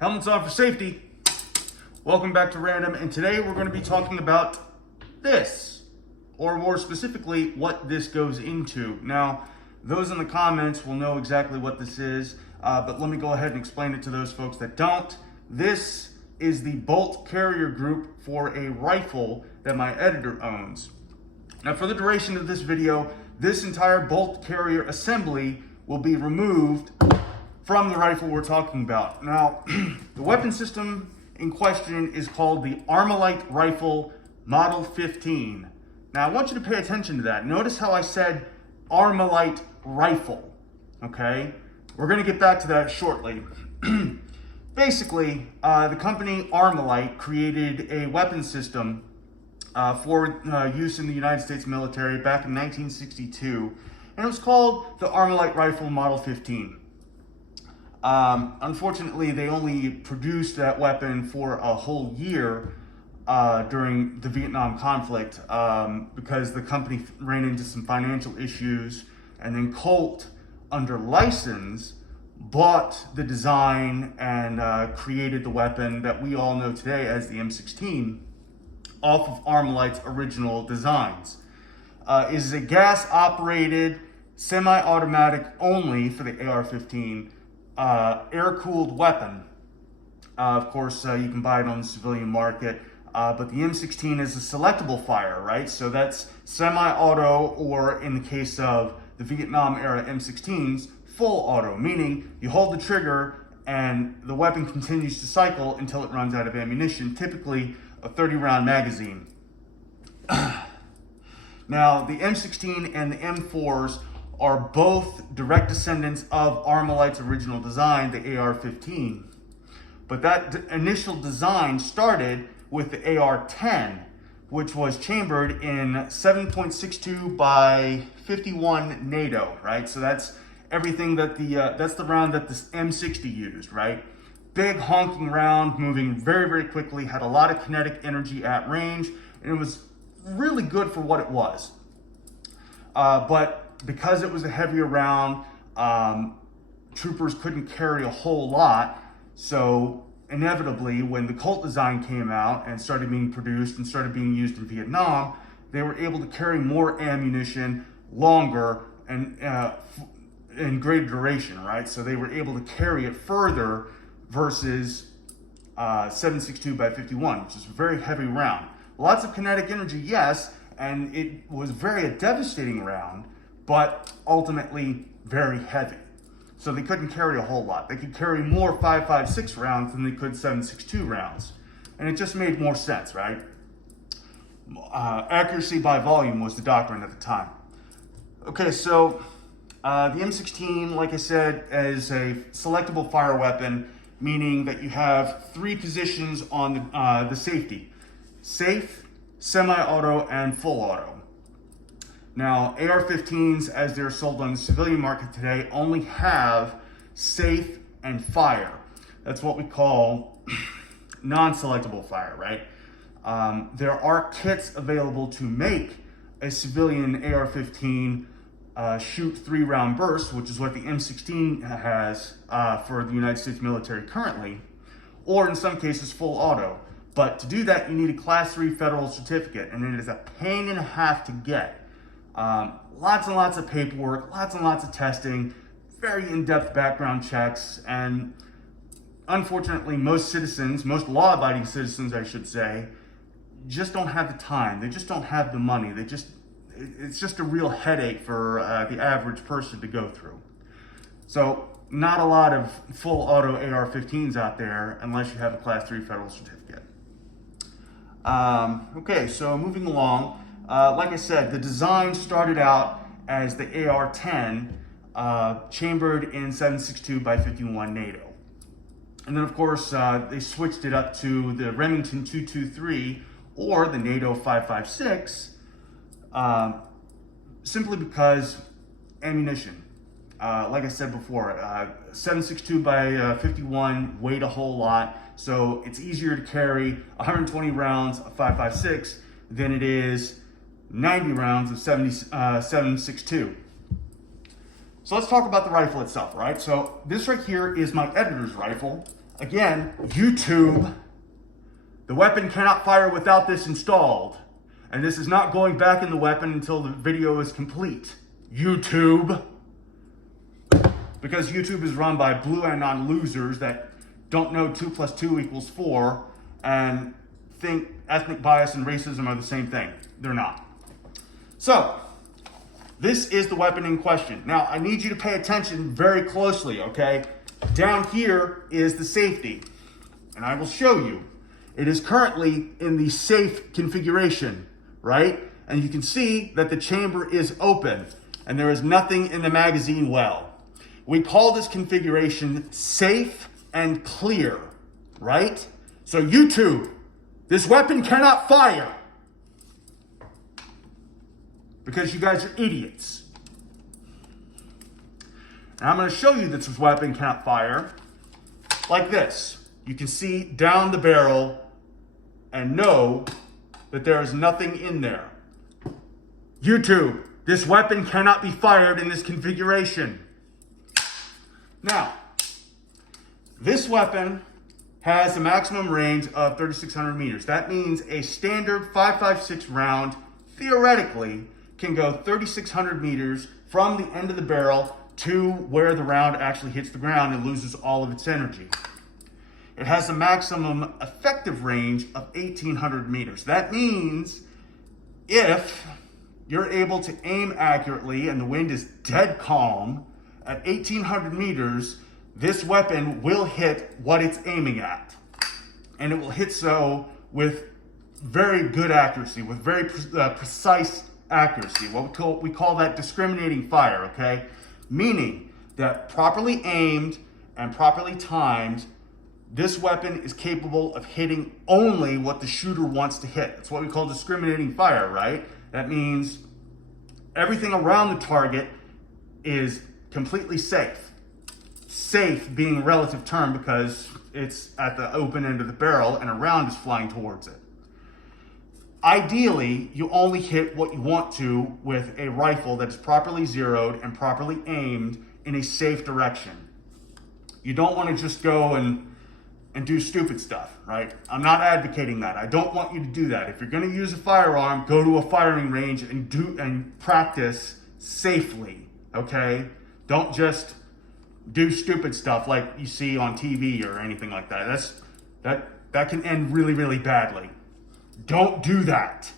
Helmets on for safety. Welcome back to Random, and today we're going to be talking about this, or more specifically, what this goes into. Now, those in the comments will know exactly what this is, but let me go ahead and explain it to those folks that don't. This is the bolt carrier group for a rifle that my editor owns. Now, for the duration of this video, this entire bolt carrier assembly will be removed from the rifle we're talking about. Now, the weapon system in question is called the Armalite Rifle Model 15. Now, I want you to pay attention to that. Notice how I said Armalite Rifle, okay? We're gonna get back to that shortly. Basically, the company Armalite created a weapon system for use in the United States military back in 1962, and it was called the Armalite Rifle Model 15. Unfortunately, they only produced that weapon for a whole year during the Vietnam conflict because the company ran into some financial issues, and then Colt, under license, bought the design and created the weapon that we all know today as the M16 off of Armalite's original designs. It is a gas-operated, semi-automatic only for the AR-15 air-cooled weapon. Of course, you can buy it on the civilian market, but the M16 is a selectable fire, right? So that's semi-auto, or in the case of the Vietnam-era M16s, full auto, meaning you hold the trigger and the weapon continues to cycle until it runs out of ammunition, typically a 30-round magazine. Now, the M16 and the M4s are both direct descendants of Armalite's original design, the AR-15. But that initial design started with the AR-10, which was chambered in 7.62 by 51 NATO, right? So that's everything that that's the round that the M60 used, right? Big honking round, moving very, very quickly, had a lot of kinetic energy at range, and it was really good for what it was. But because it was a heavier round, troopers couldn't carry a whole lot. So inevitably, when the Colt design came out and started being produced and started being used in Vietnam, they were able to carry more ammunition longer and in greater duration, right? So they were able to carry it further versus 7.62 by 51, which is a very heavy round. Lots of kinetic energy, yes, and it was a devastating round, but ultimately very heavy. So they couldn't carry a whole lot. They could carry more 5.56 rounds than they could 7.62 rounds. And it just made more sense, right? Accuracy by volume was the doctrine at the time. Okay, so the M16, like I said, is a selectable fire weapon, meaning that you have three positions on the safety: safe, semi-auto, and full auto. Now, AR-15s, as they're sold on the civilian market today, only have safe and fire. That's what we call non-selectable fire, right? There are kits available to make a civilian AR-15 shoot 3-round bursts, which is what the M16 has for the United States military currently, or in some cases full auto. But to do that, you need a Class 3 federal certificate, and it is a pain and a half to get. Lots and lots of paperwork, lots and lots of testing, very in-depth background checks, and unfortunately most law-abiding citizens, I should say, just don't have the time. They just don't have the money. It's just a real headache for the average person to go through. So not a lot of full auto AR-15s out there unless you have a Class 3 federal certificate. Okay, so moving along. Like I said, the design started out as the AR-10, chambered in 7.62 by 51 NATO. And then, of course, they switched it up to the Remington 223 or the NATO 5.56, simply because ammunition. Like I said before, 7.62 by 51 weighed a whole lot, so it's easier to carry 120 rounds of 5.56 than it is 90 rounds of 7.62. So let's talk about the rifle itself, right? So this right here is my editor's rifle. Again, YouTube, the weapon cannot fire without this installed. And this is not going back in the weapon until the video is complete. YouTube. Because YouTube is run by blue anon losers that don't know 2 + 2 = 4 and think ethnic bias and racism are the same thing. They're not. So, this is the weapon in question. Now, I need you to pay attention very closely, okay? Down here is the safety, and I will show you. It is currently in the safe configuration, right? And you can see that the chamber is open, and there is nothing in the magazine well. We call this configuration safe and clear, right? So YouTube, this weapon cannot fire because you guys are idiots. And I'm going to show you that this weapon cannot fire like this. You can see down the barrel and know that there is nothing in there. YouTube, this weapon cannot be fired in this configuration. Now, this weapon has a maximum range of 3,600 meters. That means a standard 5.56 round, theoretically, can go 3,600 meters from the end of the barrel to where the round actually hits the ground and loses all of its energy. It has a maximum effective range of 1,800 meters. That means if you're able to aim accurately and the wind is dead calm, at 1,800 meters, this weapon will hit what it's aiming at. And it will hit so with very good accuracy, with very precise accuracy. What we call that discriminating fire, okay? Meaning that properly aimed and properly timed, this weapon is capable of hitting only what the shooter wants to hit. That's what we call discriminating fire, right? That means everything around the target is completely safe. Safe being a relative term because it's at the open end of the barrel and a round is flying towards it. Ideally, you only hit what you want to with a rifle that is properly zeroed and properly aimed in a safe direction. You don't want to just go and do stupid stuff, right? I'm not advocating that. I don't want you to do that. If you're going to use a firearm, go to a firing range and practice safely, okay? Don't just do stupid stuff like you see on TV or anything like that. That can end really, really badly. Don't do that.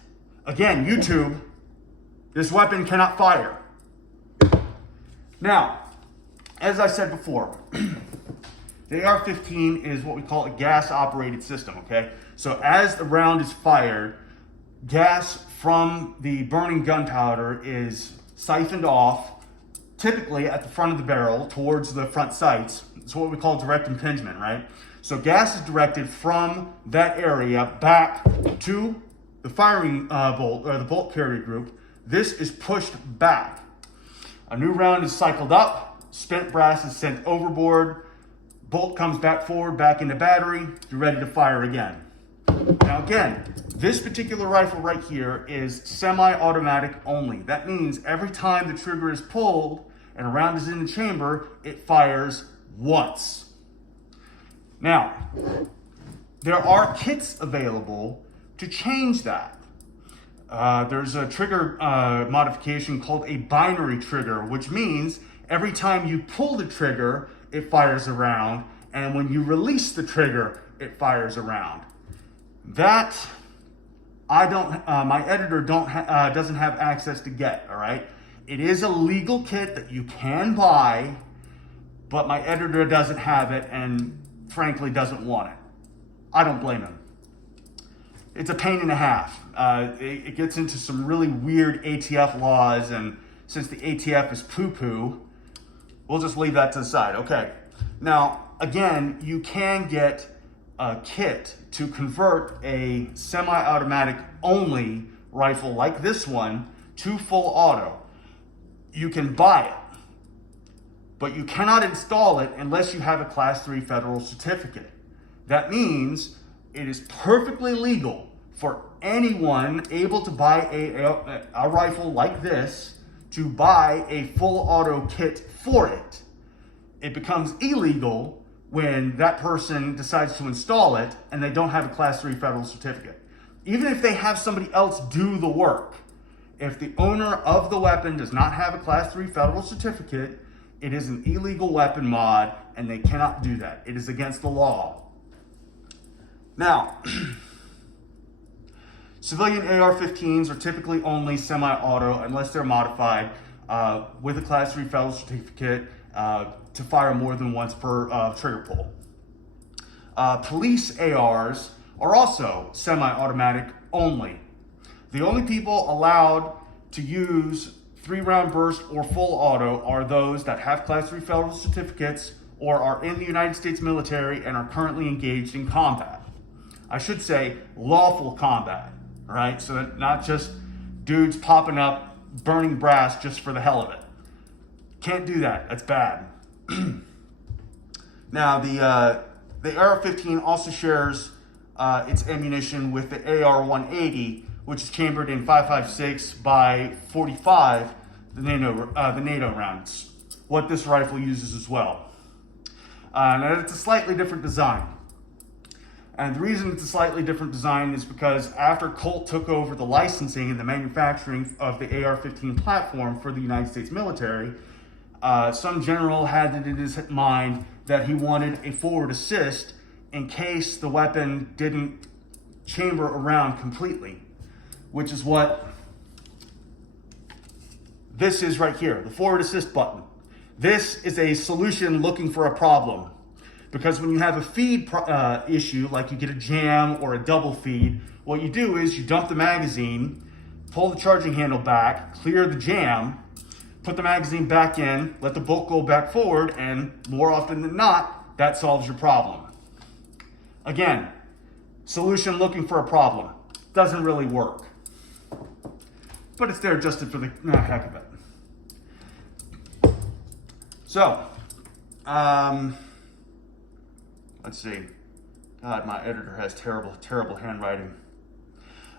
Again, YouTube, this weapon cannot fire. Now, as I said before, the AR-15 is what we call a gas-operated system, okay? So as the round is fired, gas from the burning gunpowder is siphoned off, typically at the front of the barrel towards the front sights. It's what we call direct impingement, right? So gas is directed from that area back to the firing bolt, or the bolt carrier group. This is pushed back. A new round is cycled up, spent brass is sent overboard, bolt comes back forward, back into battery, you're ready to fire again. Now again, this particular rifle right here is semi-automatic only. That means every time the trigger is pulled and a round is in the chamber, it fires once. Now, there are kits available to change that. There's a trigger modification called a binary trigger, which means every time you pull the trigger, it fires a round, and when you release the trigger, it fires a round. That my editor doesn't have access to get. All right, it is a legal kit that you can buy, but my editor doesn't have it, and frankly doesn't want it. I don't blame him. It's a pain and a half. It gets into some really weird ATF laws, and since the ATF is poo-poo, we'll just leave that to the side. Okay. Now, again, you can get a kit to convert a semi-automatic only rifle like this one to full auto. You can buy it, but you cannot install it unless you have a Class 3 federal certificate. That means it is perfectly legal for anyone able to buy a rifle like this to buy a full auto kit for it. It becomes illegal when that person decides to install it and they don't have a Class 3 federal certificate. Even if they have somebody else do the work, if the owner of the weapon does not have a Class 3 federal certificate, it is an illegal weapon mod and they cannot do that. It is against the law. Now, civilian AR-15s are typically only semi-auto unless they're modified with a Class 3 federal certificate to fire more than once per trigger pull. Police ARs are also semi-automatic only. The only people allowed to use 3-round burst or full auto are those that have Class 3 federal certificates or are in the United States military and are currently engaged in combat. I should say lawful combat, right? So that not just dudes popping up, burning brass just for the hell of it. Can't do that, that's bad. Now, the AR-15 also shares its ammunition with the AR-180, which is chambered in 5.56 by 45, the NATO rounds. What this rifle uses as well. Now, it's a slightly different design. And the reason it's a slightly different design is because after Colt took over the licensing and the manufacturing of the AR-15 platform for the United States military, some general had it in his mind that he wanted a forward assist in case the weapon didn't chamber around completely, which is what this is right here, the forward assist button. This is a solution looking for a problem. Because when you have a feed issue, like you get a jam or a double feed, what you do is you dump the magazine, pull the charging handle back, clear the jam, put the magazine back in, let the bolt go back forward, and more often than not, that solves your problem. Again, solution looking for a problem. Doesn't really work. But it's there just for the heck of it. So, let's see. God, my editor has terrible handwriting.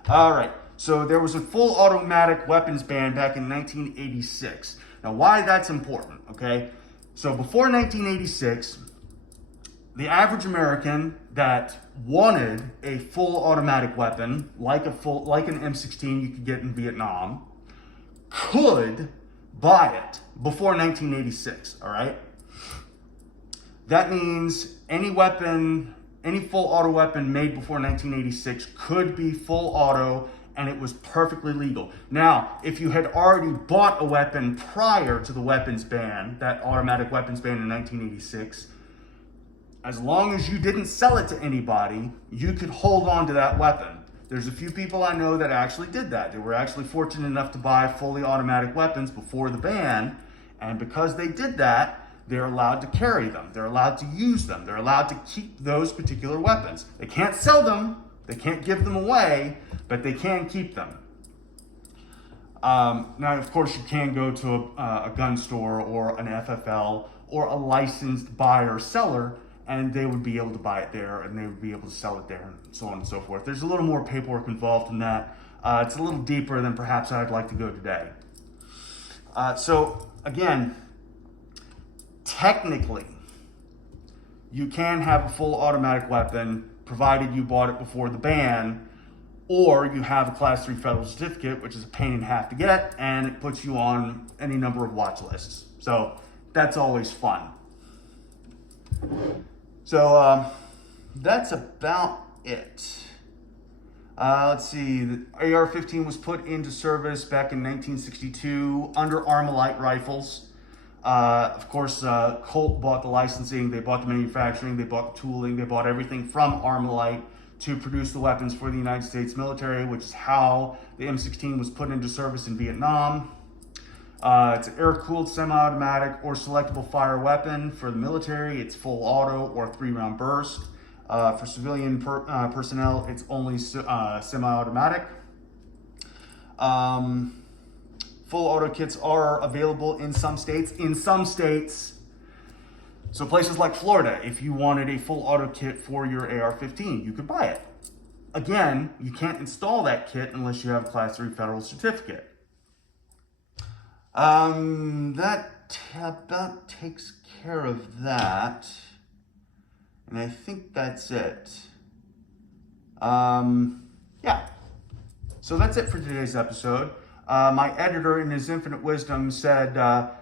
All right, so there was a full automatic weapons ban back in 1986. Now, why that's important, okay? So before 1986, the average American that wanted a full automatic weapon, like an M16 you could get in Vietnam, could buy it before 1986, all right? That means any weapon, any full auto weapon made before 1986 could be full auto, and it was perfectly legal. Now, if you had already bought a weapon prior to the weapons ban, that automatic weapons ban in 1986, as long as you didn't sell it to anybody, you could hold on to that weapon. There's a few people I know that actually did that. They were actually fortunate enough to buy fully automatic weapons before the ban, and because they did that, they're allowed to carry them. They're allowed to use them. They're allowed to keep those particular weapons. They can't sell them. They can't give them away, but they can keep them. Now, of course, you can go to a gun store or an FFL or a licensed buyer or seller, and they would be able to buy it there, and they would be able to sell it there, and so on and so forth. There's a little more paperwork involved in that. It's a little deeper than perhaps I'd like to go today. So, again, technically, you can have a full automatic weapon provided you bought it before the ban, or you have a Class 3 federal certificate, which is a pain in the half to get, and it puts you on any number of watch lists. So that's always fun. So that's about it. Let's see, the AR-15 was put into service back in 1962 under Armalite Rifles. Of course, Colt bought the licensing, they bought the manufacturing, they bought the tooling, they bought everything from Armalite to produce the weapons for the United States military, which is how the M16 was put into service in Vietnam. It's an air-cooled semi-automatic or selectable fire weapon. For the military, it's full auto or 3-round burst. For civilian personnel, it's only semi-automatic. Full auto kits are available in some states. So places like Florida, if you wanted a full auto kit for your AR-15, you could buy it. Again, you can't install that kit unless you have a Class 3 federal certificate. That about takes care of that. And I think that's it. Yeah. So that's it for today's episode. My editor, in his infinite wisdom, said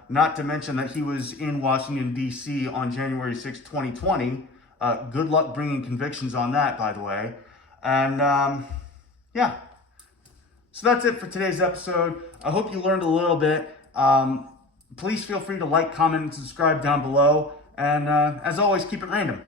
not to mention that he was in Washington, D.C. on January 6, 2020. Good luck bringing convictions on that, by the way. And yeah. So that's it for today's episode. I hope you learned a little bit. Please feel free to like, comment, and subscribe down below. And as always, keep it random.